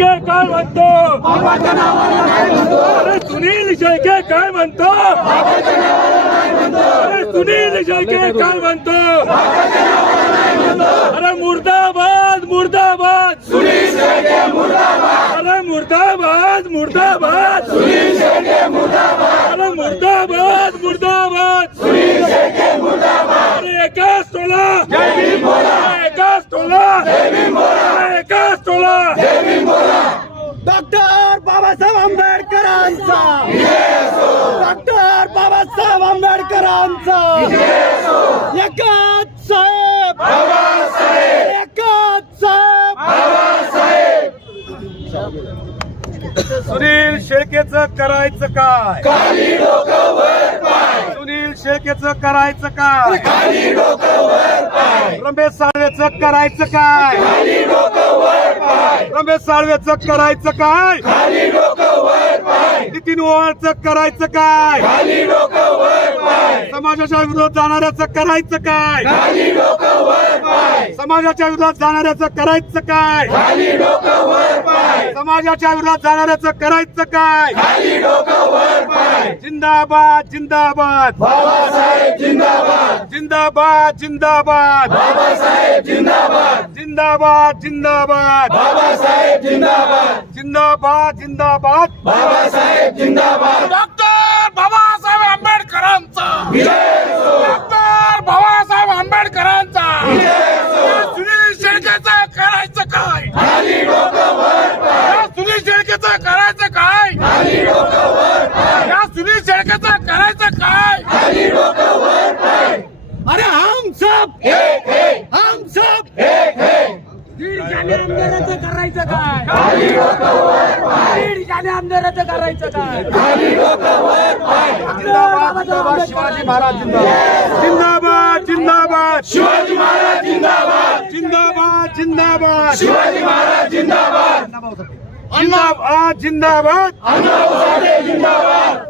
शेळके काय म्हणतो? अरे सुनील शेळके काय म्हणतो? अरे सुनील शेळके काय म्हणतो? अरे मुर्दाबाद मुर्दाबाद. सुनील शेळके मुर्दाबाद अरे मुर्दाबाद मुर्दाबाद. सुनील शेळके मुर्दाबाद अरे मुर्दाबाद मुर्दाबाद. सुनील शेळके मुर्दाबाद अरे एकाच सोळा आंबेडकरांचा. डॉक्टर बाबासाहेब आंबेडकरांचा. एकच साहेब. एकच साहेब. सुनील शेळकेच करायचं काय? सुनील शेळकेच करायचं काय? रमेश साळवेच करायचं काय? रमेश साळवेच करायचं काय? डोकं वर नितीन ओवाळचं करायचं काय? समाजाच्या विरोधात जाणाऱ्याचं करायचं काय? समाजाच्या विरोधात जाणाऱ्याचं करायचं काय? समाजाच्या विरोधात जाणाऱ्याचं करायचं काय? जिंदाबाद जिंदाबाद. जिंदाबाद. जिंदाबाद जिंदाबाद. जिंदाबाद. जिंदाबाद जिंदाबाद. जिंदाबाद. डॉक्टर बाबासाहेब आंबेडकरांचा. डॉक्टर बाबासाहेब आंबेडकरांचा. सुनील शेळकेचं करायचं काय? या सुनील शेळकेचं करायचं काय? या सुनील शेळकेचं करायचं काय? अरे हम सब हम सब जाने आमदाराचं करायचं काय? दीड जाने आमदाराचं करायचं काय? जिंदाबाद जिंदाबाद शिवाजी महाराज जिंदाबाद. जिंदाबाद शिवाजी महाराज जिंदाबाद. जिंदाबाद जिंदाबाद. शिवाजी महाराज जिंदाबाद. जिंदाबाद जिंदाबाद.